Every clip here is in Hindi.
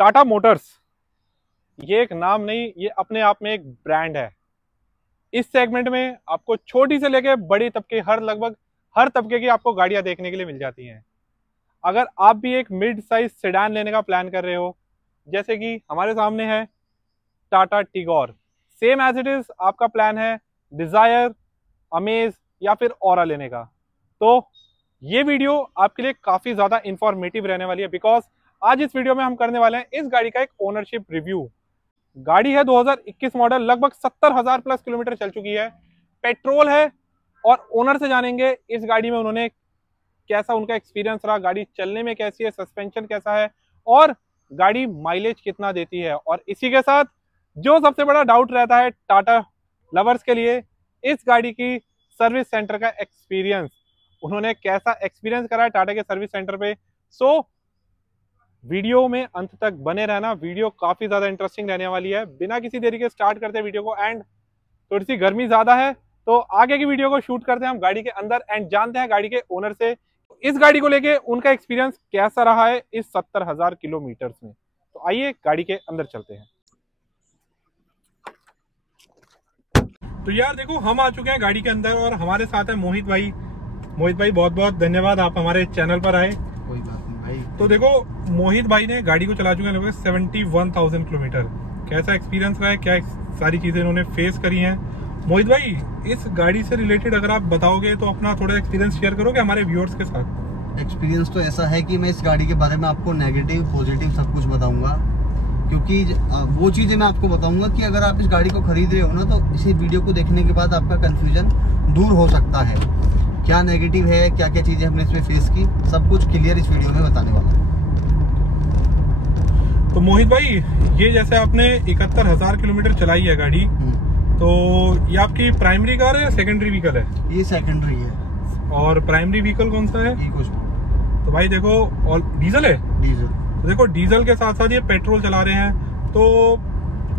टाटा मोटर्स ये एक नाम नहीं, ये अपने आप में एक ब्रांड है। इस सेगमेंट में आपको छोटी से लेके बड़ी तबके लगभग हर तबके की आपको गाड़ियां देखने के लिए मिल जाती हैं। अगर आप भी एक मिड साइज सेडान लेने का प्लान कर रहे हो, जैसे कि हमारे सामने है Tata Tigor, same as it is आपका प्लान है डिजायर, अमेज या फिर ऑरा लेने का, तो ये वीडियो आपके लिए काफी ज्यादा इंफॉर्मेटिव रहने वाली है। बिकॉज आज इस वीडियो में हम करने वाले हैं इस गाड़ी का एक ओनरशिप रिव्यू। गाड़ी है 2021 मॉडल, लगभग 70,000 प्लस किलोमीटर चल चुकी है, पेट्रोल है। और ओनर से जानेंगे इस गाड़ी में उन्होंने कैसा उनका एक्सपीरियंस रहा, गाड़ी चलने में कैसी है, सस्पेंशन कैसा है और गाड़ी माइलेज कितना देती है। और इसी के साथ जो सबसे बड़ा डाउट रहता है टाटा लवर्स के लिए, इस गाड़ी की सर्विस सेंटर का एक्सपीरियंस, उन्होंने कैसा एक्सपीरियंस करा है टाटा के सर्विस सेंटर पे। सो वीडियो में अंत तक बने रहना, वीडियो काफी ज्यादा इंटरेस्टिंग रहने वाली है। बिना किसी देरी के स्टार्ट करते हैं वीडियो को। एंड थोड़ी सी गर्मी ज्यादा है तो आगे की वीडियो को शूट करते हैं हम गाड़ी के अंदर एंड जानते हैं गाड़ी के ओनर से इस गाड़ी को लेके उनका एक्सपीरियंस कैसा रहा है इस 70,000 किलोमीटर में। तो आइए गाड़ी के अंदर चलते हैं। तो यार देखो, हम आ चुके हैं गाड़ी के अंदर और हमारे साथ है मोहित भाई। मोहित भाई बहुत बहुत धन्यवाद, आप हमारे चैनल पर आए। कोई बात नहीं भाई। तो देखो, मोहित भाई ने गाड़ी को चला चुके हैं लगभग 71,000 किलोमीटर। कैसा एक्सपीरियंस रहा है, क्या सारी चीजें इन्होंने फेस करी हैं। मोहित भाई, इस गाड़ी से रिलेटेड अगर आप बताओगे तो अपना थोड़ा एक्सपीरियंस शेयर करोगे हमारे व्यूअर्स के साथ। एक्सपीरियंस तो ऐसा है कि मैं इस गाड़ी के बारे में आपको नेगेटिव पॉजिटिव सब कुछ बताऊंगा, क्योंकि वो चीजें मैं आपको बताऊंगा कि अगर आप इस गाड़ी को खरीद रहे हो ना, तो इसी वीडियो को देखने के बाद आपका कंफ्यूजन दूर हो सकता है। क्या नेगेटिव है, क्या क्या चीजें हमने इसमें फेस की, सब कुछ क्लियर इस वीडियो में बताने वाला है। तो मोहित भाई, ये जैसे आपने 71,000 किलोमीटर चलाई है गाड़ी, तो ये आपकी प्राइमरी कार है या सेकेंडरी व्हीकल है? ये सेकेंडरी है। और प्राइमरी व्हीकल कौन सा है? तो भाई देखो, और डीजल है। डीजल। तो देखो, डीजल के साथ साथ ये पेट्रोल चला रहे हैं, तो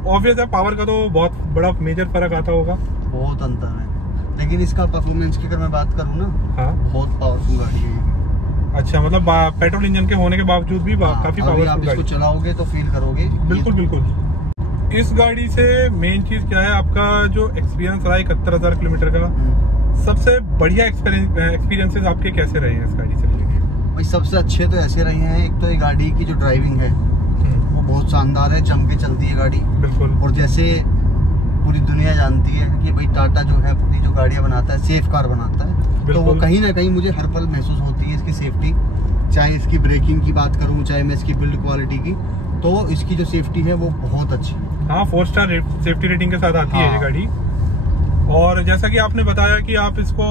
ऑब्वियस है पावर का तो बहुत बड़ा मेजर फर्क आता होगा। बहुत अंतर है, लेकिन इसका परफॉर्मेंस की अगर मैं बात करूँ ना, हाँ, बहुत पावरफुल गाड़ी है। अच्छा, मतलब पेट्रोल इंजन के होने के बावजूद भी काफी पावरफुल आप इसको चलाओगे तो फील करोगे। बिल्कुल बिल्कुल। इस गाड़ी से मेन चीज क्या है, आपका जो एक्सपीरियंस रहा है 71,000 किलोमीटर का, सबसे बढ़िया एक्सपीरियंसेस आपके कैसे रहे हैं इस गाड़ी से रिलेटेड? भाई सबसे अच्छे तो ऐसे रहे हैं, एक तो ये गाड़ी की जो ड्राइविंग है वो बहुत शानदार है, जम के चलती है गाड़ी। बिल्कुल। और जैसे पूरी दुनिया जानती है कि भाई टाटा जो है अपनी जो गाड़ियां बनाता है सेफ कार बनाता है, तो वो कहीं ना कहीं मुझे हर पल महसूस होती है इसकी सेफ्टी। चाहे इसकी ब्रेकिंग की बात करूं, चाहे मैं इसकी बिल्ड क्वालिटी की, तो इसकी जो सेफ्टी है वो बहुत अच्छी है। हाँ, 4 स्टार सेफ्टी रेटिंग के साथ आती है ये गाड़ी। और जैसा कि आपने बताया कि आप इसको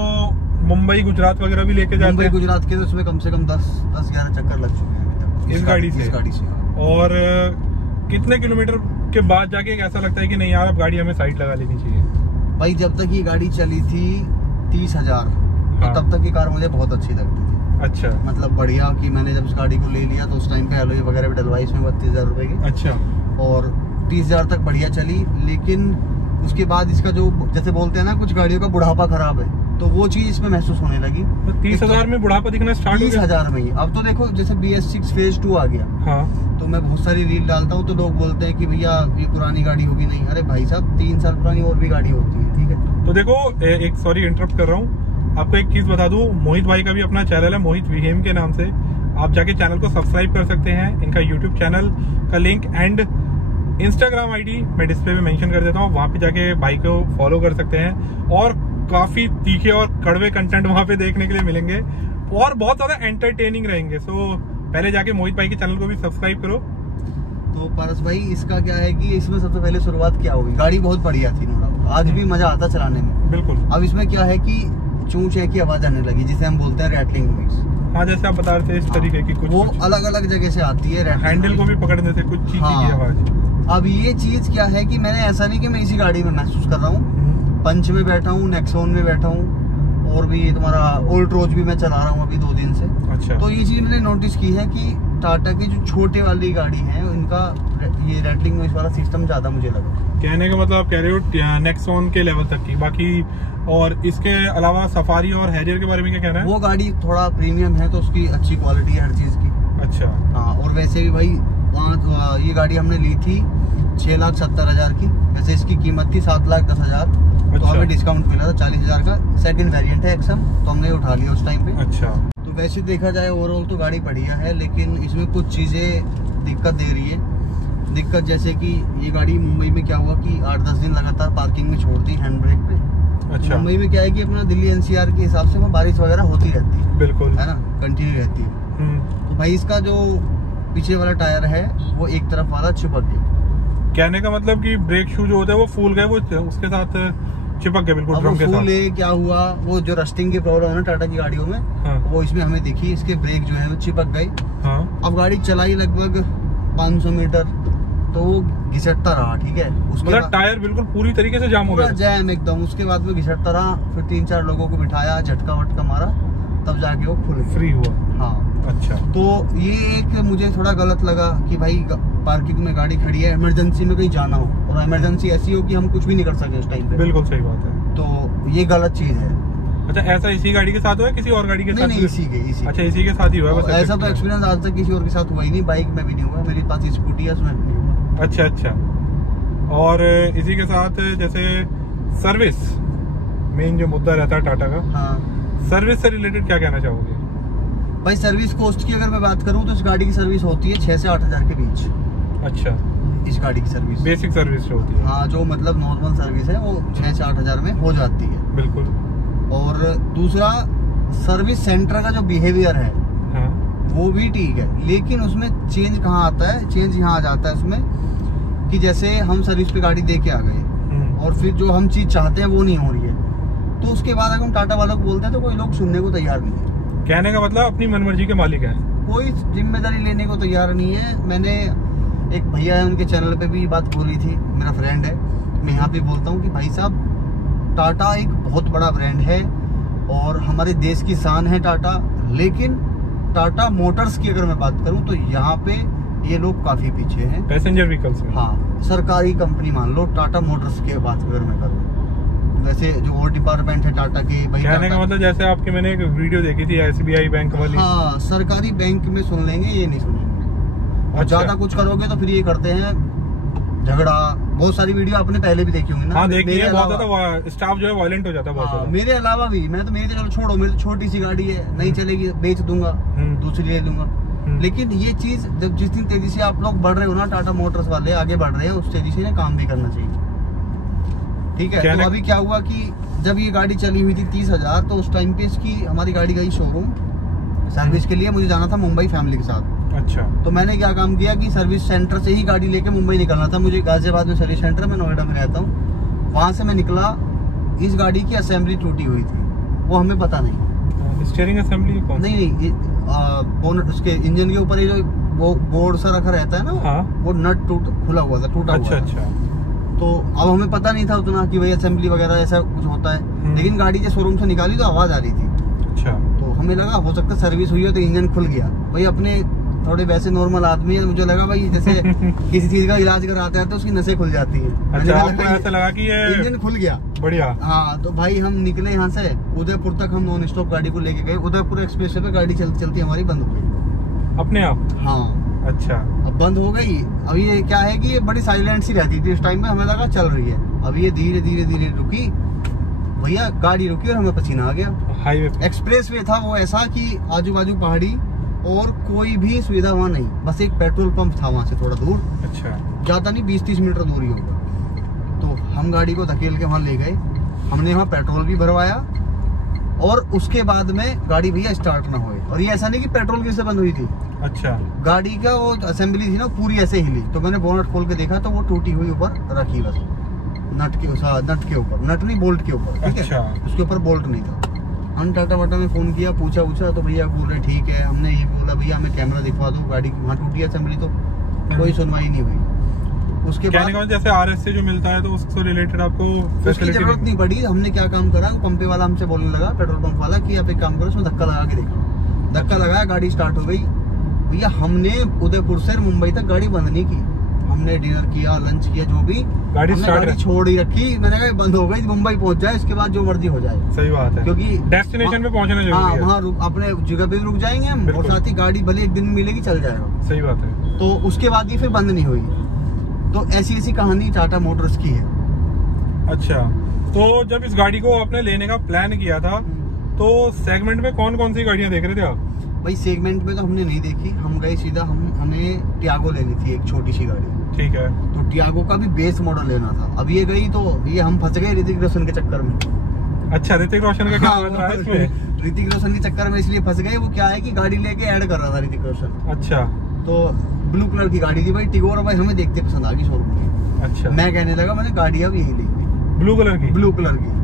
मुंबई गुजरात वगैरह भी लेके जाते हैं। मुंबई गुजरात के तो इसमें कम से कम 10-11 चक्कर लग चुके हैं अभी तक इस गाड़ी से। और कितने किलोमीटर के बाद जाके ऐसा लगता है कि नहीं यार, अब गाड़ी हमें साइड लगा लेनी चाहिए? भाई जब तक ये गाड़ी चली थी 30,000, हाँ। तो तब तक ये कार मुझे बहुत अच्छी लगती थी। अच्छा, मतलब बढ़िया कि मैंने जब इस गाड़ी को ले लिया तो उस टाइम पे एलॉय वगैरह भी डलवाई इसमें 32,000 रुपए की। अच्छा। और 30,000 तक बढ़िया चली, लेकिन उसके बाद इसका जो जैसे बोलते हैं ना, कुछ गाड़ियों का बुढ़ापा खराब है, तो वो चीज इसमें महसूस होने लगी। तो 30,000 में बुढ़ापा दिखना स्टार्ट हो गया? 30,000 में ही। अब तो देखो, जैसे BS6 फेज 2 आ गया। हाँ। तो मैं बहुत सारी रील डालता हूँ तो लोग बोलते हैं कि भैया ये पुरानी गाड़ी होगी। नहीं, अरे भाई साहब, 3 साल पुरानी और भी गाड़ी होती है, ठीक है। तो देखो, एक सॉरी इंटरप्ट कर रहा हूँ, आपको एक चीज बता दूं, मोहित भाई का भी अपना चैनल है मोहित विहेम के नाम से। आप जाके चैनल को सब्सक्राइब कर सकते हैं। इनका यूट्यूब चैनल का लिंक एंड इंस्टाग्राम ID मैं डिस्प्ले में मेंशन कर देता हूँ, वहां पे जाके भाई को फॉलो कर सकते हैं। और काफी तीखे और कड़वे कंटेंट वहां पे देखने के लिए मिलेंगे और बहुत ज्यादा एंटरटेनिंग रहेंगे। सो पहले जाके मोहित भाई के चैनल को भी सब्सक्राइब करो। तो पारस भाई, इसका क्या है कि इसमें सबसे पहले शुरुआत क्या होगी, गाड़ी बहुत बढ़िया थी, नो डाउट, आज भी मजा आता चलाने में। बिल्कुल। अब इसमें क्या है कि चूं चैं की आवाज आने लगी, जिसे हम बोलते हैं रैटलिंग नॉइज। हाँ, जैसे आप बता रहे थे इस तरीके की कुछ वो अलग अलग जगह से आती है, हैंडल को भी पकड़ने से कुछ चीज की आवाज। अब ये चीज क्या है कि मैंने ऐसा नहीं कि मैं इसी गाड़ी में महसूस कर रहा हूँ, पंच में बैठा हूँ, नेक्सॉन में बैठा हूँ, और भी तुम्हारा ओल्ड रोज भी मैं चला रहा हूँ अभी 2 दिन से। अच्छा। तो ये चीज मैंने नोटिस की है कि टाटा की जो छोटे वाली गाड़ी है, इनका ये रैटलिंग नॉइज वाला सिस्टम ज्यादा मुझे लगा। कहने का मतलब आप कह रहे हो नेक्सॉन के लेवल तक की। बाकी और इसके अलावा सफारी और हैरियर के बारे में क्या कहना है? वो गाड़ी थोड़ा प्रीमियम है, तो उसकी अच्छी क्वालिटी है हर चीज की। अच्छा। हाँ, और वैसे भी भाई वहाँ ये गाड़ी हमने ली थी 6,70,000 की। वैसे इसकी कीमत थी 7,10,000। तो हमें डिस्काउंट मिला था 40,000 का। सेकंड वेरिएंट है एक्सम, तो हमने उठा लिया उस टाइम पे। अच्छा। तो वैसे देखा जाए ओवरऑल तो गाड़ी बढ़िया है, लेकिन इसमें कुछ चीज़ें दिक्कत दे रही है। दिक्कत जैसे कि ये गाड़ी मुंबई में क्या हुआ कि 8-10 दिन लगातार पार्किंग में छोड़ दी हैंड ब्रेक पे। अच्छा। मुंबई में क्या है कि अपना दिल्ली NCR के हिसाब से वहाँ बारिश वगैरह होती रहती है, बिल्कुल, है ना, कंटिन्यू रहती है। तो भाई इसका जो पीछे वाला टायर है वो एक तरफ वाला चिपक गया। कहने का मतलब कि ब्रेक शू जो होता है वो फूल गए, वो उसके साथ चिपक गए बिल्कुल ड्रम के साथ। क्या हुआ, वो जो रस्टिंग की प्रॉब्लम है ना टाटा की गाड़ियों में, हाँ। वो इसमें हमें दिखी। इसके ब्रेक जो है वो चिपक गई। हाँ। अब गाड़ी चलाई लगभग 500 मीटर तो वो घिसटता रहा। ठीक है, उसके मतलब टायर बिल्कुल पूरी तरीके से जाम हो गया, जैम एकदम। उसके बाद में घिसटता रहा, फिर 3-4 लोगों को बिठाया, झटका वटका मारा, तब जाके वो खुल गया, फ्री हुआ। हाँ। अच्छा। तो ये एक मुझे थोड़ा गलत लगा कि भाई पार्किंग में गाड़ी खड़ी है, इमरजेंसी में कहीं जाना हो, और इमरजेंसी ऐसी हो कि हम कुछ भी नहीं कर सके उस टाइम पे। बिल्कुल सही बात है। तो ये गलत चीज है। अच्छा, ऐसा इसी गाड़ी के साथ हुआ है किसी और गाड़ी के साथ? नहीं, इसी के। अच्छा, इसी के साथ ही हुआ है बस। ऐसा तो एक्सपीरियंस आज तक किसी और के साथ हुआ ही नहीं, बाइक में भी नहीं हुआ। मेरे पास स्कूटी है, उसमें नहीं हुआ। अच्छा अच्छा। और इसी के साथ जैसे सर्विस, मेन जो मुद्दा रहता है टाटा का, हाँ, सर्विस से रिलेटेड क्या कहना चाहोगे? भाई सर्विस कॉस्ट की अगर मैं बात करूं तो इस गाड़ी की सर्विस होती है 6 से 8,000 के बीच। अच्छा। इस गाड़ी की सर्विस, बेसिक सर्विस जो होती है, हाँ, जो मतलब नॉर्मल सर्विस है वो 6 से 8,000 में हो जाती है। बिल्कुल। और दूसरा, सर्विस सेंटर का जो बिहेवियर है, हाँ, वो भी ठीक है, लेकिन उसमें चेंज कहाँ आता है? चेंज यहाँ आ जाता है उसमें कि जैसे हम सर्विस पे गाड़ी दे के आ गए और फिर जो हम चीज चाहते हैं वो नहीं हो रही है, तो उसके बाद अगर हम टाटा वालों को बोलते हैं तो कोई लोग सुनने को तैयार नहीं है। कहने का मतलब अपनी मनमर्जी के मालिक है, कोई जिम्मेदारी लेने को तैयार नहीं है। मैंने एक भैया है, उनके चैनल पे भी बात बोली थी, मेरा फ्रेंड है, मैं यहाँ पे बोलता हूँ कि भाई साहब, टाटा एक बहुत बड़ा ब्रांड है और हमारे देश की शान है टाटा, लेकिन टाटा मोटर्स की अगर मैं बात करूँ तो यहाँ पे ये लोग काफी पीछे हैं पैसेंजर व्हीकल्स में। हाँ, सरकारी कंपनी मान लो, टाटा मोटर्स की बात अगर मैं करूँ, वैसे जो और डिपार्टमेंट है टाटा के, भाई कहने का मतलब जैसे आपकी मैंने एक वीडियो देखी थी SBI बैंक वाली, हाँ, सरकारी बैंक में सुन लेंगे, ये नहीं सुनेंगे। और अच्छा। ज्यादा कुछ करोगे तो फिर ये करते हैं झगड़ा। बहुत सारी वीडियो आपने पहले भी देखी होंगी ना। हाँ, देखी है, बहुत ज्यादा स्टाफ जो है वायलेंट हो जाता है बहुत ज्यादा। मेरे अलावा भी, मैं तो, मेरी तो चलो छोड़ो, मेरी तो छोटी सी गाड़ी है, नहीं चलेगी, बेच दूंगा, दूसरी ले लूंगा। लेकिन ये चीज जब जिस दिन तेजी से आप लोग बढ़ रहे हो ना, टाटा मोटर्स वाले आगे बढ़ रहे हैं, उस तेजी से काम भी करना चाहिए। ठीक है, तो अभी क्या हुआ कि जब ये गाड़ी चली हुई थी 30,000, तो उस टाइम पे इसकी हमारी गाड़ी गई शोरूम सर्विस के लिए। मुझे जाना था मुंबई फैमिली के साथ। अच्छा। तो मैंने क्या काम किया कि सर्विस सेंटर से ही गाड़ी लेके मुंबई निकलना था मुझे। गाजियाबाद में सर्विस सेंटर, मैं नोएडा में रहता हूँ, वहां से मैं निकला, इस गाड़ी की असेंबली टूटी हुई थी, वो हमें पता नहीं। स्टीयरिंग असेंबली कौन? नहीं, बोनट, उसके इंजन के ऊपर ये जो वो बोर्ड सा रखा रहता है ना, हाँ, वो नट खुला हुआ था, टूटा हुआ था। अच्छा। तो अब हमें पता नहीं था उतना कि भाई असेंबली वगैरह ऐसा कुछ होता है, लेकिन गाड़ी जब शोरूम से निकाली तो आवाज आ रही थी। अच्छा। तो हमें लगा हो सकता है सर्विस हुई हो तो इंजन खुल गया। भाई अपने थोड़े वैसे नॉर्मल आदमी है, मुझे लगा भाई जैसे किसी चीज का इलाज कराते हैं तो उसकी नसें खुल जाती है। अच्छा, आपको ऐसा लगा कि ये इंजन खुल गया। बढ़िया। हाँ, तो भाई हम निकले यहाँ से, उदयपुर तक हम नॉन स्टॉप गाड़ी को लेके गए। उदयपुर एक्सप्रेस वे पे गाड़ी चलती चलती हमारी बंद हो गई अपने आप। हाँ, अच्छा। अब बंद हो गई। अब ये क्या है कि ये बड़ी साइलेंट सी रहती थी उस टाइम में, हमें लगा चल रही है। अब ये धीरे धीरे धीरे रुकी, भैया गाड़ी रुकी और हमें पसीना आ गया। हाईवे एक्सप्रेस वे था वो, ऐसा कि आजू बाजू पहाड़ी और कोई भी सुविधा वहाँ नहीं, बस एक पेट्रोल पंप था वहाँ से थोड़ा दूर। अच्छा। ज्यादा नहीं, 20-30 मीटर दूरी होगा। तो हम गाड़ी को धकेल के वहाँ ले गए, हमने वहाँ पेट्रोल भी भरवाया और उसके बाद में गाड़ी भैया स्टार्ट ना हुई। और ये ऐसा नहीं कि पेट्रोल की से बंद हुई थी। अच्छा। गाड़ी का वो असेंबली थी ना पूरी ऐसे हिली, तो मैंने बोनट खोल के देखा तो वो टूटी हुई ऊपर रखी, बस नट के ऊपर, नट नहीं बोल्ट के ऊपर। ठीक अच्छा। है, उसके ऊपर बोल्ट नहीं था। हम टाटा वाटा में फोन किया, पूछा तो भैया बोल रहे ठीक है। हमने ये बोला भैया हमें कैमरा दिखवा दो, गाड़ी वहाँ टूटी है असेंबली, तो कोई सुनवाई नहीं हुई। उसके बाद जैसे RS से जो मिलता है तो उससे रिलेटेड आपको उसकी जरूरत नहीं पड़ी। हमने क्या काम करा, पंपे वाला हमसे बोलने लगा, पेट्रोल पंप वाला, कि आप एक काम करो, उसमें धक्का लगा के देखो। धक्का लगाया, गाड़ी स्टार्ट हो गई। भैया हमने उदयपुर से मुंबई तक गाड़ी बंद नहीं की, हमने डिनर किया, लंच किया, जो भी गाड़ी छोड़ ही रखी। मैंने कहा बंद हो गई, मुंबई पहुंच जाए, इसके बाद जो मर्जी हो जाए। सही बात है, क्योंकि डेस्टिनेशन पे पहुंचना जरूरी है। हाँ, वहाँ अपने जगह पे रुक जाएंगे हम, और साथ ही गाड़ी भले एक दिन में मिलेगी, चल जाएगा। सही बात है। तो उसके बाद ये फिर बंद नहीं हुई। तो ऐसी कहानी टाटा मोटर्स की है। अच्छा, तो जब इस गाड़ी को आपने लेने का प्लान किया था तो सेगमेंट में कौन कौन सी गाड़ियां देख रहे थे आप? भाई सेगमेंट में तो हमने नहीं देखी, हम गए सीधा, हमें टियागो लेनी थी, एक छोटी सी गाड़ी। ठीक है। तो टियागो का भी बेस मॉडल लेना था। अब ये गई तो ये हम फंस गए ऋतिक रोशन के चक्कर में। अच्छा, ऋतिक रोशन का क्या हुआ था इसमें? ऋतिक रोशन के चक्कर में इसलिए फंस गए, वो क्या है कि गाड़ी लेके ऐड कर रहा था ऋतिक रोशन। अच्छा। तो ब्लू कलर की गाड़ी थी भाई, टिगोर। भाई हमें देखते पसंद आ गई शोरूम की। अच्छा। मैं कहने लगा मैंने गाड़ी अब यही ली, ब्लू कलर की। ब्लू कलर की।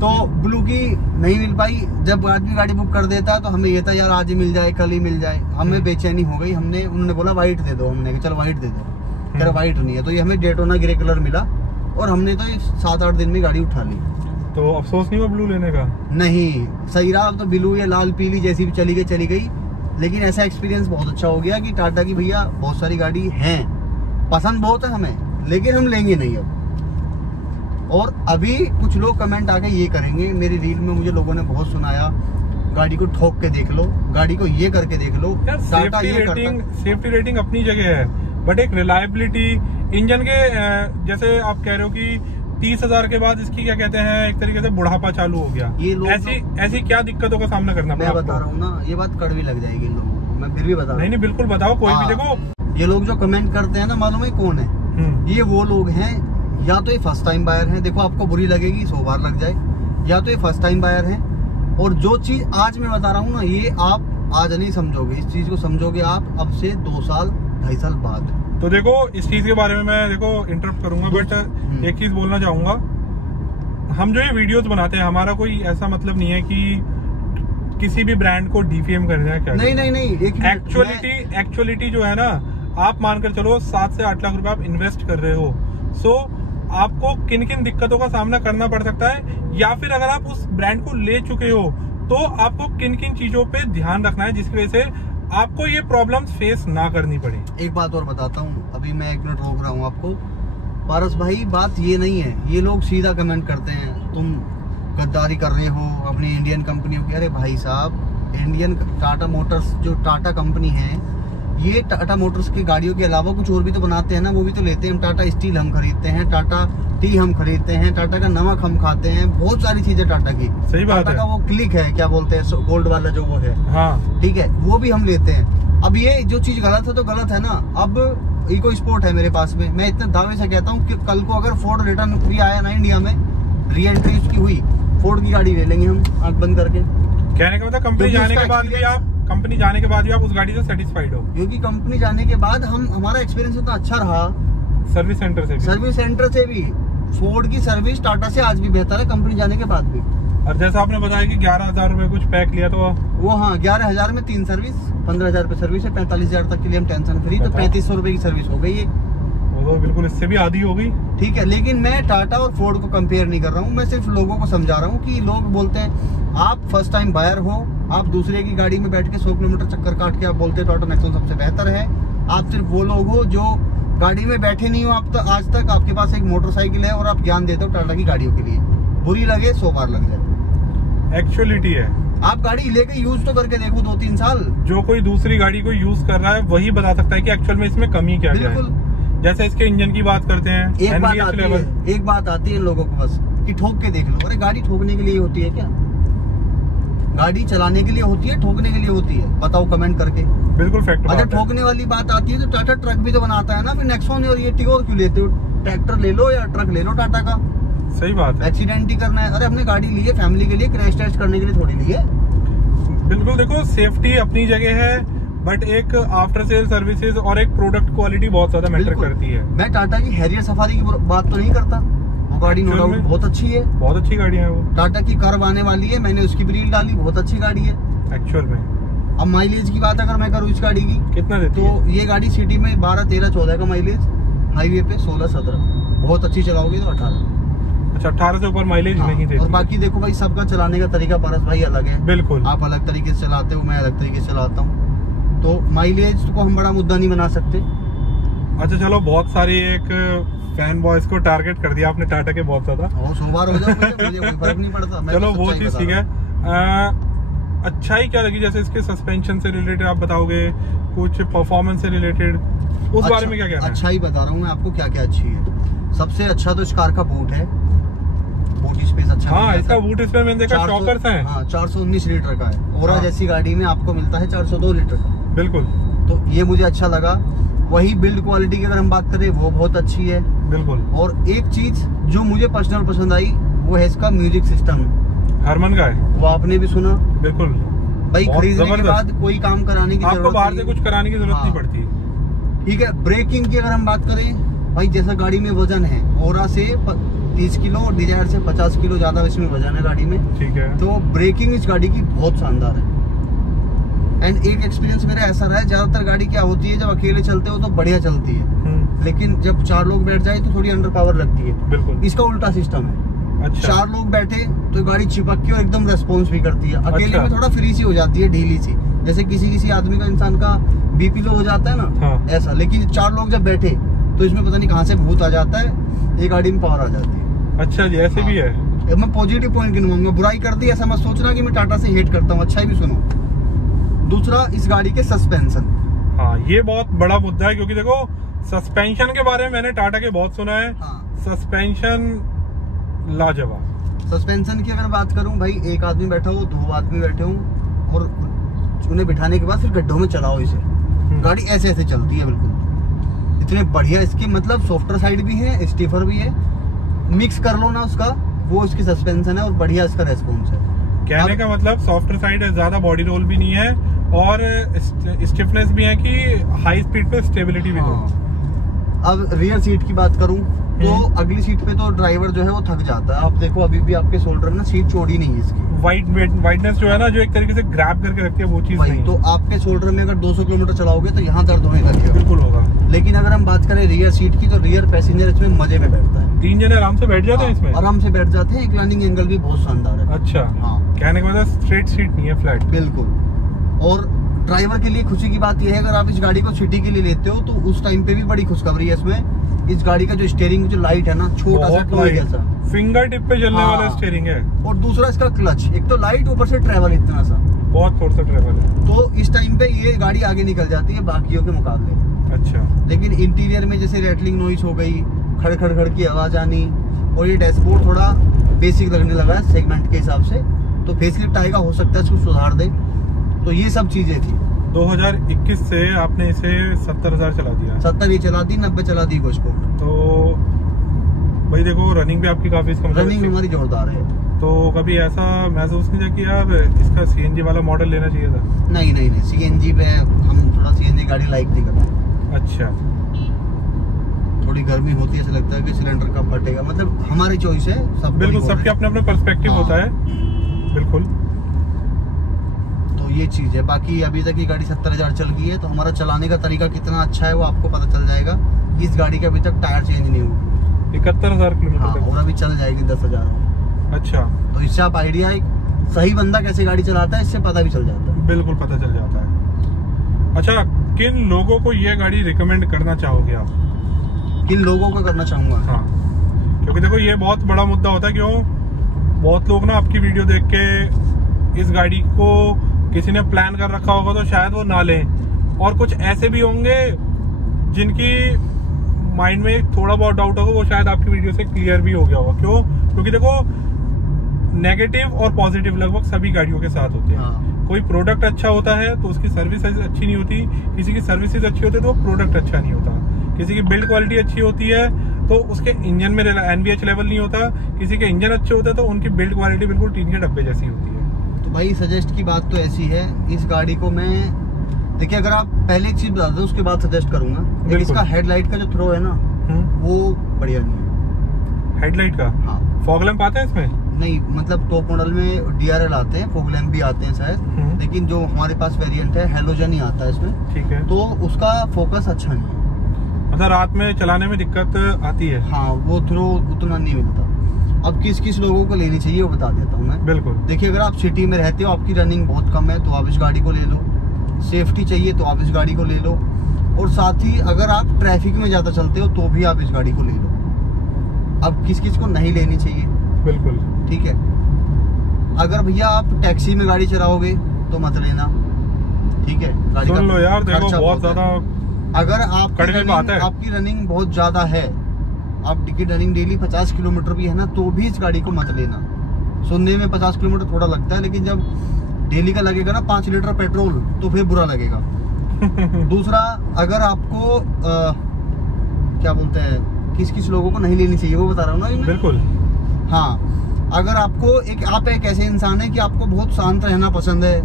तो ब्लू की नहीं मिल पाई। जब आदमी गाड़ी बुक कर देता तो हमें ये था यार आज ही मिल जाए, कल ही मिल जाए। हमें बेचैनी हो गई। उन्होंने बोला व्हाइट दे दो, हमने कहा चलो व्हाइट दे दो। कह रहा व्हाइट नहीं है। तो ये हमें डेटोना ग्रे कलर मिला, और हमने तो 7-8 दिन में गाड़ी उठा ली। तो अफसोस नहीं हुआ ब्लू लेने का? नहीं, सही रहा। अब तो ब्लू या लाल पीली जैसी भी चली गई। लेकिन ऐसा एक्सपीरियंस बहुत अच्छा हो गया कि टाटा की भैया बहुत सारी गाड़ी है, पसंद बहुत है हमें, लेकिन हम लेंगे नहीं अब। और अभी कुछ लोग कमेंट आके ये करेंगे, मेरी रील में मुझे लोगों ने बहुत सुनाया, गाड़ी को ठोक के देख लो, गाड़ी को ये करके देख लो। सेफ्टी रेटिंग अपनी जगह है, बट एक रिलायबिलिटी इंजन के जैसे आप कह रहे हो कि 30,000 के बाद इसकी क्या कहते हैं, एक तरीके से बुढ़ापा चालू हो गया। ये लोग ऐसी क्या दिक्कतों का सामना करना पड़ा? मैं बता रहा हूँ ना, ये बात कड़वी लग जाएगी इन लोगों को, मैं फिर भी बता रहा हूँ। नहीं बिल्कुल बताओ। कोई भी देखो, ये लोग जो कमेंट करते हैं ना, मालूम है कौन है? ये वो लोग हैं, या तो ये फर्स्ट टाइम बायर हैं। देखो आपको बुरी लगेगी, 100 बार लग जाए। या तो ये फर्स्ट टाइम बायर हैं, और जो चीज आज मैं बता रहा हूँ ना, ये आप आज नहीं समझोगे, इस चीज को समझोगे आप अब से 2 साल 2.5 साल बाद। तो देखो इस चीज के बारे में मैं इंटरप्ट करूंगा, बट एक चीज बोलना चाहूंगा, हम जो ये वीडियोस बनाते हैं, हमारा कोई ऐसा मतलब नहीं है कि किसी भी ब्रांड को डीफेम करना है। क्या नहीं। एक्चुअलिटी जो है ना, आप मानकर चलो 7 से 8 लाख रुपए आप इन्वेस्ट कर रहे हो। सो आपको किन किन दिक्कतों का सामना करना पड़ सकता है, या फिर अगर आप उस ब्रांड को ले चुके हो तो आपको किन किन चीजों पे ध्यान रखना है, जिसकी वजह से आपको ये प्रॉब्लम्स फेस ना करनी पड़े। एक बात और बताता हूँ, अभी मैं 1 मिनट रोक रहा हूँ आपको। पारस भाई, बात ये नहीं है, ये लोग सीधा कमेंट करते हैं तुम गद्दारी कर रहे हो अपनी इंडियन कंपनियों की। अरे भाई साहब, इंडियन टाटा मोटर्स जो टाटा कंपनी है, ये टाटा मोटर्स की गाड़ियों के अलावा कुछ और भी तो बनाते हैं ना, वो भी तो लेते हैं। टाटा स्टील हम खरीदते हैं, टाटा टी हम खरीदते हैं, टाटा का नमक हम खाते हैं, बहुत सारी चीजें टाटा की। सही बात है। टाटा का वो क्लिक है, क्या बोलते हैं, गोल्ड वाला जो वो है, हाँ ठीक है, वो भी हम लेते हैं। अब ये जो चीज गलत है तो गलत है ना। अब इको स्पोर्ट है मेरे पास में, मैं इतने दावे से कहता हूँ कि कल को अगर फोर्ड रिटर्न फ्री आया ना इंडिया में, री एंट्री उसकी हुई, फोर्ड की गाड़ी ले लेंगे हम आंख बंद करके। कहने का मतलब कंपनी जाने के बाद भी आप उस गाड़ी से सेटिस्फाइड हो? क्योंकि कंपनी जाने के बाद हमारा एक्सपीरियंस इतना अच्छा रहा। सर्विस सेंटर से भी फोर्ड की सर्विस टाटा से आज भी बेहतर है, कंपनी जाने के बाद भी। और जैसा आपने बताया कि 11,000 रुपए कुछ पैक लिया, तो वो हाँ 11,000 में 3 सर्विस, 15,000 पे सर्विस है, 45,000 तक के लिए हम टेंशन फ्री। तो 3,500 रुपए की सर्विस हो गई है, वो तो बिल्कुल इससे भी आधी हो गई। ठीक है, लेकिन मैं टाटा और फोर्ड को कंपेयर नहीं कर रहा हूँ, मैं सिर्फ लोगों को समझा रहा हूँ कि लोग बोलते हैं आप फर्स्ट टाइम बायर हो, आप दूसरे की गाड़ी में बैठ के 100 किलोमीटर चक्कर काट के आप बोलते हैं टाटा नेक्सॉन सबसे बेहतर है। आप सिर्फ वो लोग हो जो गाड़ी में बैठे नहीं हो आप आज तक, आपके पास एक मोटरसाइकिल है और आप ज्ञान देते हो टाटा की गाड़ियों के लिए। बुरी लगे 100 बार लग जाए, एक्चुअलिटी है। आप गाड़ी लेके यूज तो करके देखो 2-3 साल। जो कोई दूसरी गाड़ी को यूज कर रहा है वही बता सकता है कि एक्चुअल में इसमें कमी क्या है। जैसे इसके इंजन की बात करते हैं, एक बात आती है इन लोगों को बस कि ठोक के देख लो। अरे गाड़ी ठोकने के लिए होती है क्या? गाड़ी चलाने के लिए होती है, ठोकने के लिए होती है? बताओ कमेंट करके। बिल्कुल फैक्ट। अगर ठोकने वाली बात आती है तो टाटा ट्रक भी तो बनाता है ना, फिर नेक्सॉन और ये टिगोर क्यों लेते हो? ट्रैक्टर ले लो या ट्रक ले लो टाटा का। सही बात है। एक्सीडेंट ही करना है? अरे अपने गाड़ी ली है फैमिली के लिए, क्रैश टेस्ट करने के लिए थोड़ी ली है। बिल्कुल, देखो सेफ्टी अपनी जगह है, बट एक आफ्टर सेल सर्विसेज और एक प्रोडक्ट क्वालिटी बहुत ज्यादा मैटर करती है। मैं टाटा की हैरियर सफारी की बात तो नहीं करता, वो गाड़ी नो डाउट बहुत अच्छी है, बहुत अच्छी गाड़ी है वो। टाटा की कर्व आने वाली है, मैंने उसकी भी रील डाली, बहुत अच्छी गाड़ी है एक्चुअल में। अब माइलेज की बात अगर मैं करूँ इस गाड़ी की, कितना देती है? ये गाड़ी सिटी में 12, 13, 14 का माइलेज, हाईवे पे 16, 17। बहुत अच्छी चलाओगे तो 18। अच्छा, 18 से ऊपर माइलेज नहीं देती। और बाकी देखो भाई, सबका चलाने का तरीका पारस भाई अलग है। बिल्कुल, आप अलग तरीके से चलाते हो, मैं अलग तरीके से चलाता हूँ, तो माइलेज को हम बड़ा मुद्दा नहीं बना सकते। अच्छा चलो, बहुत सारी एक फैन बॉयज को टारगेट कर दिया आपने टाटा के बहुत ज्यादा। 100 बार हो जाओ, मुझे कोई फर्क नहीं पड़ता। चलो वो चीज ठीक है। अच्छाई क्या लगी, जैसे इसके सस्पेंशन से रिलेटेड आप बताओगे, कुछ परफॉर्मेंस से रिलेटेड, उस बारे में क्या कहना है? अच्छा ही बता रहा हूँ मैं आपको क्या क्या अच्छी है। सबसे अच्छा तो इस कार का बूट है, बूट स्पेस अच्छा। हाँ, इसका बूट स्पेस मैंने देखा चॉकर्स है। हाँ, 419 लीटर का है। ओरा जैसी गाड़ी में आपको मिलता है 402 लीटर का। बिल्कुल, तो ये मुझे अच्छा लगा। वही बिल्ड क्वालिटी की अगर हम बात करें, वो बहुत अच्छी है। बिल्कुल। और एक चीज जो मुझे पर्सनल पसंद आई, वो है इसका म्यूजिक सिस्टम। हरमन का है, वो आपने भी सुना। बिल्कुल भाई, खरीदने के बाद कोई काम कराने की आपको बाहर से कुछ कराने की जरूरत नहीं पड़ती। ठीक है। ब्रेकिंग की अगर हम बात करें, भाई जैसा गाड़ी में वजन है, ओरा से 30 किलो और डिजायर से 50 किलो ज्यादा इसमें वजन है गाड़ी में। ठीक है। तो ब्रेकिंग इस गाड़ी की बहुत शानदार है। एंड एक एक्सपीरियंस मेरा ऐसा रहा है, ज्यादातर गाड़ी क्या होती है, जब अकेले चलते हो तो बढ़िया चलती है, लेकिन जब 4 लोग बैठ जाए तो थोड़ी अंडर पावर लगती है। बिल्कुल। इसका उल्टा सिस्टम है। अच्छा। 4 लोग बैठे तो गाड़ी चिपक के और एकदम रेस्पॉन्स भी करती है। अकेले में थोड़ा फ्री सी हो जाती है, ढीली सी, जैसे किसी आदमी का, इंसान का बीपी लो हो जाता है ना। हाँ। ऐसा। लेकिन 4 लोग जब बैठे तो इसमें पता नहीं कहाँ से भूत आ जाता है, ये गाड़ी में पावर आ जाती है। अच्छा जी, ऐसे भी है। मैं पॉजिटिव पॉइंट गिनवाऊंगा, बुराई कर दी ऐसा मत सोचना कि मैं टाटा से हेट करता हूँ, अच्छा ही भी सुनो। दूसरा, इस गाड़ी के सस्पेंशन। हाँ, ये बहुत बड़ा मुद्दा है, क्योंकि देखो सस्पेंशन के बारे में मैंने टाटा के बहुत सुना है। हाँ। सस्पेंशन लाजवाब। सस्पेंशन की अगर बात करूं, भाई एक आदमी बैठा हो, 2 आदमी बैठे हो, और उन्हें बिठाने के बाद फिर गड्ढों में चलाओ इसे, गाड़ी ऐसे ऐसे चलती है बिल्कुल। इतने बढ़िया इसके मतलब सॉफ्टवेयर साइड भी है, स्टीफर भी है, मिक्स कर लो ना उसका, वो इसकी सस्पेंशन है और बढ़िया इसका रेस्पॉन्स है। कहने का मतलब सॉफ्टवेयर साइड है, ज्यादा बॉडी रोल भी नहीं है और स्टिफनेस भी है कि हाई स्पीड पे स्टेबिलिटी भी हो। अब रियर सीट की बात करूं तो अगली सीट पे तो ड्राइवर जो है वो थक जाता है। आप देखो अभी भी आपके शोल्डर में ना सीट चौड़ी नहीं है इसकी। वाइडनेस जो है ना, जो एक तरीके से ग्रैब करके रखती है, वो चीज नहीं। तो आपके शोल्डर में अगर 200 किलोमीटर चलाओगे तो यहाँ दर्द होने लगेगा। बिल्कुल होगा। लेकिन अगर हम बात करें रियर सीट की, तो रियर पैसेंजर इसमें मजे में बैठता है। 3 जने आराम से बैठ जाते हैं इसमें, आराम से बैठ जाते हैं। इंक्लाइनिंग एंगल भी बहुत शानदार है। अच्छा। हाँ, कहने का मतलब स्ट्रेट सीट नहीं है, फ्लैट। बिल्कुल। और ड्राइवर के लिए खुशी की बात यह है, अगर आप इस गाड़ी को सिटी के लिए लेते हो तो उस टाइम पे भी बड़ी खुशखबरी है इसमें। इस गाड़ी का जो स्टीयरिंग जो लाइट है ना, छोटा सा टॉय जैसा, फिंगर टिप पे चलने वाला स्टीयरिंग है। और दूसरा इसका क्लच, एक तो लाइट, ऊपर से ट्रैवल इतना सा, बहुत थोड़ा सा ट्रैवल है। तो इस टाइम पे ये गाड़ी आगे निकल जाती है बाकियों के मुकाबले। अच्छा। लेकिन इंटीरियर में जैसे रैटलिंग नॉइस हो गई, खड़ खड़ खड़ की आवाज आनी, और ये डैशबोर्ड थोड़ा बेसिक लगने लगा है सेगमेंट के हिसाब से, तो फेसलिफ्ट आएगा, हो सकता है इसको सुधार दे। तो ये सब चीजें थी। 2021 से आपने इसे 70,000 चला दिया। 70 ही चला दी, 90 चला दी इसको। तो भाई देखो, रनिंग भी आपकी काफी, इसका रनिंग हमारी जोरदार है। तो कभी ऐसा महसूस नहीं था कि यार इसका सीएनजी वाला मॉडल लेना चाहिए था? नहीं नहीं नहीं, सीएनजी पे हम थोड़ा सीएनजी गाड़ी लाइक नहीं करते। अच्छा। थोड़ी गर्मी होती है, ऐसा लगता है कि सिलेंडर कब फटेगा, मतलब हमारी चॉइस है। सब बिल्कुल, सबके अपने अपने पर्सपेक्टिव होता है। बिल्कुल। ये चीज है। बाकी अभी तक ये गाड़ी 70,000 चल गई है, तो हमारा चलाने का तरीका कितना अच्छा है वो आपको पता चल जाएगा। इस गाड़ी के अभी तक टायर चेंज नहीं हुआ। 71,000 किलोमीटर। हाँ, और अभी चल जाएगी 10,000। अच्छा। तो इससे आप आइडिया, एक सही बंदा कैसे गाड़ी चलाता है इससे पता भी चल जाता है। बिल्कुल पता चल जाता है। अच्छा, किन लोगों को ये गाड़ी रिकमेंड करना चाहोगे आप? किन लोगों को करना चाहूंगा? हाँ, क्योंकि देखो ये बहुत बड़ा मुद्दा होता है। क्यों? बहुत लोग ना आपकी वीडियो देख के इस गाड़ी को किसी ने प्लान कर रखा होगा तो शायद वो ना लें, और कुछ ऐसे भी होंगे जिनकी माइंड में थोड़ा बहुत डाउट होगा, वो शायद आपकी वीडियो से क्लियर भी हो गया होगा। क्यों? क्योंकि देखो नेगेटिव और पॉजिटिव लगभग सभी गाड़ियों के साथ होते हैं। हाँ। कोई प्रोडक्ट अच्छा होता है तो उसकी सर्विस अच्छी नहीं होती, किसी की सर्विसेज अच्छी होती है तो प्रोडक्ट अच्छा नहीं होता, किसी की बिल्ड क्वालिटी अच्छी होती है तो उसके इंजन में एनवीएच लेवल नहीं होता, किसी के इंजन अच्छे होते हैं तो उनकी बिल्ड क्वालिटी बिल्कुल टीन के डब्बे जैसी होती है। तो भाई सजेस्ट की बात तो ऐसी है, इस गाड़ी को मैं, देखिए अगर आप पहले एक चीज बता दो उसके बाद सजेस्ट करूंगा। इसका हेडलाइट का जो थ्रो है ना, वो बढ़िया नहीं है। हेडलाइट का? हाँ। फॉग लैंप आता है इसमें? नहीं, मतलब टॉप मॉडल में डीआरएल आते हैं, फॉग लैंप भी आते हैं शायद, लेकिन जो हमारे पास वेरिएंट है हेलोजन ही आता है इसमें। ठीक है। तो उसका फोकस अच्छा नहीं है, मतलब रात में चलाने में दिक्कत आती है। हाँ, वो थ्रो उतना नहीं मिलता। अब किस किस लोगों को लेनी चाहिए वो बता देता हूँ मैं। बिल्कुल। देखिए, अगर आप सिटी में रहते हो, आपकी रनिंग बहुत कम है, तो आप इस गाड़ी को ले लो। सेफ्टी चाहिए तो आप इस गाड़ी को ले लो। और साथ ही अगर आप ट्रैफिक में ज्यादा चलते हो तो भी आप इस गाड़ी को ले लो। अब किस किस को नहीं लेनी चाहिए, बिल्कुल ठीक है। अगर भैया आप टैक्सी में गाड़ी चलाओगे तो मत लेना, ठीक है। गाड़ी सुन लो यार, देखो बहुत ज्यादा अगर आपकी रनिंग बहुत ज्यादा है, आपकी रनिंग डेली 50 किलोमीटर भी है ना, तो भी इस गाड़ी को मत लेना। सुनने में 50 किलोमीटर थोड़ा लगता है, लेकिन जब डेली का लगेगा ना 5 लीटर पेट्रोल तो फिर बुरा लगेगा। दूसरा, अगर आपको क्या बोलते हैं, किस किस लोगों को नहीं लेनी चाहिए वो बता रहा हूँ ना। बिल्कुल हाँ, अगर आपको आप एक ऐसे इंसान है कि आपको बहुत शांत रहना पसंद है,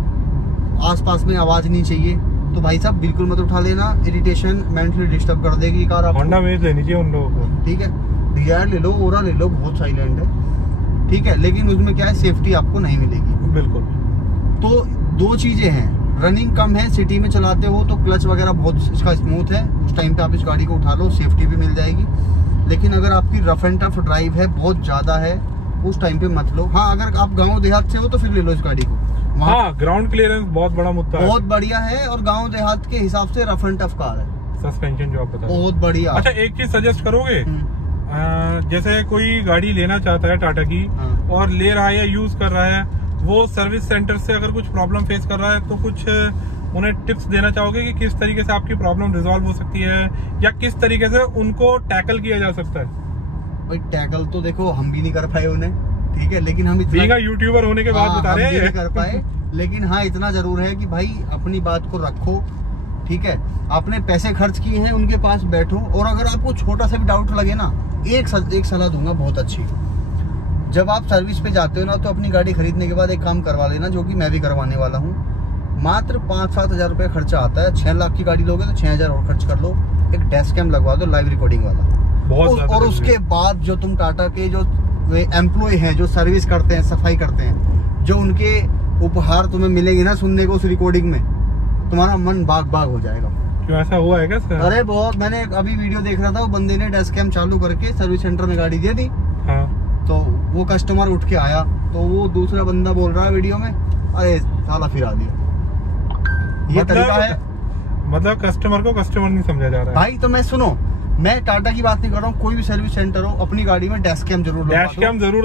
आसपास में आवाज नहीं चाहिए, तो भाई साहब बिल्कुल मत उठा लेना। इरिटेशन, मेंटली डिस्टर्ब कर देगी कार आपको। होंडा में लेनी चाहिए उन लोगों को, ठीक है। डिजायर ले लो, ओरा ले लो, बहुत साइलेंट है, ठीक है, लेकिन उसमें क्या है, सेफ्टी आपको नहीं मिलेगी। बिल्कुल। तो दो चीजें हैं, रनिंग कम है, सिटी में चलाते हो तो क्लच वगैरह बहुत इसका स्मूथ है, उस टाइम पे आप इस गाड़ी को उठा लो, सेफ्टी भी मिल जाएगी। लेकिन अगर आपकी रफ एंड टफ ड्राइव है, बहुत ज्यादा है, उस टाइम पे मत लो। हाँ, अगर आप गांव देहात से हो तो फिर ले लो इस गाड़ी को। हाँ, ग्राउंड क्लियरेंस बहुत बड़ा मुद्दा है, बहुत बढ़िया है, और गांव देहात के हिसाब से रफ एंड टफ कार है। सस्पेंशन जो आप बता रहे हैं बहुत बढ़िया। अच्छा, एक चीज सजेस्ट करोगे, जैसे कोई गाड़ी लेना चाहता है टाटा की, और ले रहा है या यूज कर रहा है, वो सर्विस सेंटर से अगर कुछ प्रॉब्लम फेस कर रहा है, तो कुछ उन्हें टिप्स देना चाहोगे कि किस तरीके से आपकी प्रॉब्लम रिजॉल्व हो सकती है, या किस तरीके से उनको टैकल किया जा सकता है? भाई टैकल तो देखो हम भी नहीं कर पाए उन्हें, ठीक है, लेकिन हम इतना यूट्यूबर होने के बाद बता रहे हैं, नहीं कर पाए। लेकिन हाँ, इतना जरूर है कि भाई अपनी बात को रखो, ठीक है। आपने पैसे खर्च किए हैं, उनके पास बैठो, और अगर आपको छोटा सा भी डाउट लगे ना, एक सलाह दूंगा बहुत अच्छी। जब आप सर्विस पे जाते हो ना, तो अपनी गाड़ी खरीदने के बाद एक काम करवा लेना, जो कि मैं भी करवाने वाला हूँ। मात्र 5-7 हजार रुपये खर्चा आता है। 6 लाख की गाड़ी लोगे तो 6 हजार और खर्च कर लो, एक डैश कैम लगवा दो लाइव रिकॉर्डिंग वाला। और उसके बाद जो तुम टाटा के जो एम्प्लॉय हैं, जो सर्विस करते हैं, सफाई करते हैं, जो उनके उपहार तुम्हें मिलेंगे ना सुनने को उस रिकॉर्डिंग में, तुम्हारा मन बाग बाग हो जाएगा। क्यों, ऐसा हुआ है क्या सर? अरे बहुत, मैंने अभी वीडियो देख रहा था, वो बंदे ने डैश कैम चालू करके सर्विस सेंटर में गाड़ी दे दी। हाँ। तो वो कस्टमर उठ के आया, तो वो दूसरा बंदा बोल रहा है वीडियो में, अरे साला फिरा दिया। ये तरीका है, मतलब कस्टमर को कस्टमर नहीं समझा जा रहा है भाई। तो मैं सुनो, मैं टाटा की बात नहीं कर रहा हूँ, कोई भी सर्विस सेंटर हो, अपनी गाड़ी में डैश कैम जरूर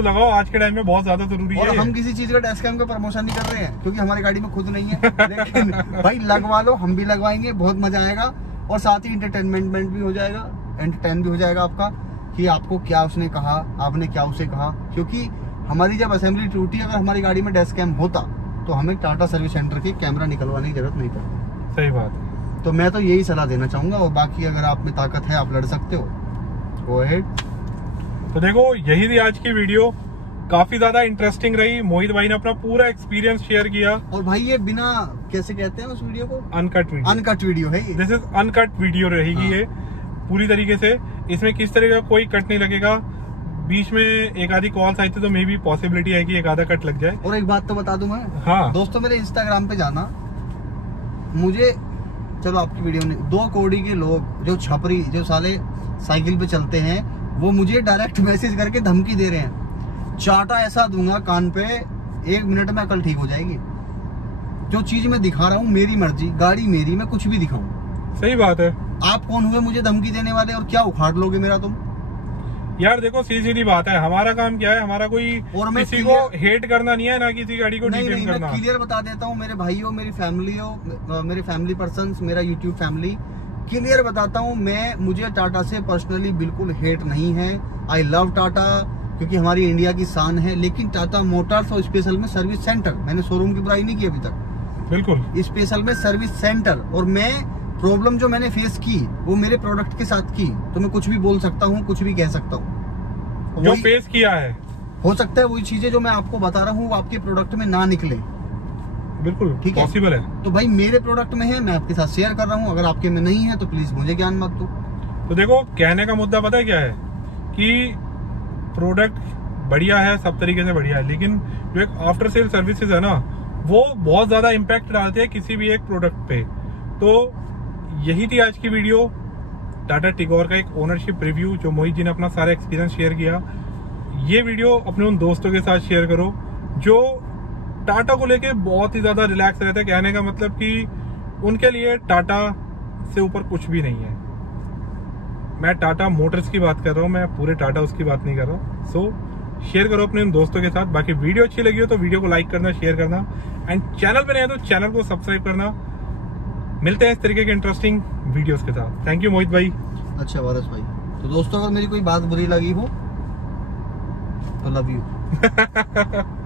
लगाओ। आज के टाइम में बहुत ज्यादा जरूरी है। और हम किसी चीज का डैश कैम का प्रमोशन नहीं कर रहे हैं, क्योंकि हमारी गाड़ी में खुद नहीं है, लेकिन भाई लगवा लो, हम भी लगवाएंगे, बहुत मजा आएगा। और साथ ही एंटरटेनमेंट भी हो जाएगा, एंटरटेन भी हो जाएगा आपका, कि आपको क्या उसने कहा, आपने क्या उसे कहा। क्योंकि हमारी जब असेंबली टूटी, अगर हमारी गाड़ी में डैश कैम होता तो हमें टाटा सर्विस सेंटर के कैमरा निकलवाने की जरूरत नहीं पड़ती। सही बात है। तो मैं तो यही सलाह देना चाहूंगा, और बाकी अगर आप में ताकत है, आप लड़ सकते हो, गो अहेड। तो देखो, यही थी आज की वीडियो, काफी ज्यादा इंटरेस्टिंग रही। मोहित भाई ने अपना पूरा एक्सपीरियंस शेयर किया। और भाई ये बिना, कैसे कहते हैं उस वीडियो को, अनकट वीडियो है ये। दिस इज अनकट वीडियो रहेगी ये पूरी तरीके से। इसमें किस तरह का कोई कट नहीं लगेगा। बीच में एक आधी कॉल्स आई थी, तो मे भी पॉसिबिलिटी है कि एक आधा कट लग जाए। और एक बात तो बता दूं मैं, हाँ दोस्तों, मेरे इंस्टाग्राम पे जाना, मुझे, चलो आपकी वीडियो में 2 कौड़ी के लोग जो छपरी, जो साले साइकिल पे चलते हैं, वो मुझे डायरेक्ट मैसेज करके धमकी दे रहे हैं, चाटा ऐसा दूंगा कान पे, 1 मिनट में अकल ठीक हो जाएगी। जो चीज मैं दिखा रहा हूँ, मेरी मर्जी, गाड़ी मेरी, मैं कुछ भी दिखाऊं। सही बात है। आप कौन हुए मुझे धमकी देने वाले, और क्या उखाड़ लोगे मेरा तुम? यार देखो, सीधी बात है, हमारा काम क्या है, हमारा कोई किसी को हेट करना नहीं है, ना किसी गाड़ी को डिफेम करना। मैं क्लियर बता देता हूँ, मेरे भाई हो, मेरी फैमिली हो, मेरे फैमिली पर्सन्स, मेरा यूट्यूब फैमिली, क्लियर बताता हूँ मैं, मुझे टाटा से पर्सनली बिल्कुल हेट नहीं है। आई लव टाटा, क्योंकि हमारी इंडिया की शान है। लेकिन टाटा मोटर्स और स्पेशल में सर्विस सेंटर, मैंने शोरूम की बुराई नहीं की अभी तक, बिल्कुल, स्पेशल में सर्विस सेंटर, और मैं प्रॉब्लम जो मैंने फेस की वो मेरे प्रोडक्ट के साथ की, तो मैं कुछ भी बोल सकता हूँ, कुछ भी कह सकता हूँ। जो फेस किया है, हो सकता है वही चीजें जो मैं आपको बता रहा हूँ वो आपके प्रोडक्ट में ना निकले। बिल्कुल ठीक है, पॉसिबल है। तो भाई मेरे प्रोडक्ट में है, मैं आपके साथ शेयर कर रहा हूँ, अगर आपके में नहीं है तो प्लीज मुझे ज्ञान मत दो। तो देखो, कहने का मुद्दा पता है क्या है, कि प्रोडक्ट बढ़िया है, सब तरीके से बढ़िया है, लेकिन जो एक आफ्टर सेल सर्विसेज है ना, वो बहुत ज्यादा इम्पैक्ट डालते हैं किसी भी एक प्रोडक्ट पे। तो यही थी आज की वीडियो, टाटा टिगोर का एक ओनरशिप रिव्यू, जो मोहित जी ने अपना सारा एक्सपीरियंस शेयर किया। ये वीडियो अपने उन दोस्तों के साथ शेयर करो जो टाटा को लेके बहुत ही ज्यादा रिलैक्स रहते हैं। कहने का मतलब कि उनके लिए टाटा से ऊपर कुछ भी नहीं है। मैं टाटा मोटर्स की बात कर रहा हूँ, मैं पूरे टाटा उसकी बात नहीं कर रहा हूँ। सो शेयर करो अपने उन दोस्तों के साथ। बाकी वीडियो अच्छी लगी हो तो वीडियो को लाइक करना, शेयर करना, एंड चैनल पे नए हो तो चैनल को सब्सक्राइब करना। मिलते हैं इस तरीके के इंटरेस्टिंग वीडियोस के साथ। थैंक यू मोहित भाई। अच्छा वारस भाई, तो दोस्तों अगर मेरी कोई बात बुरी लगी हो तो लव यू।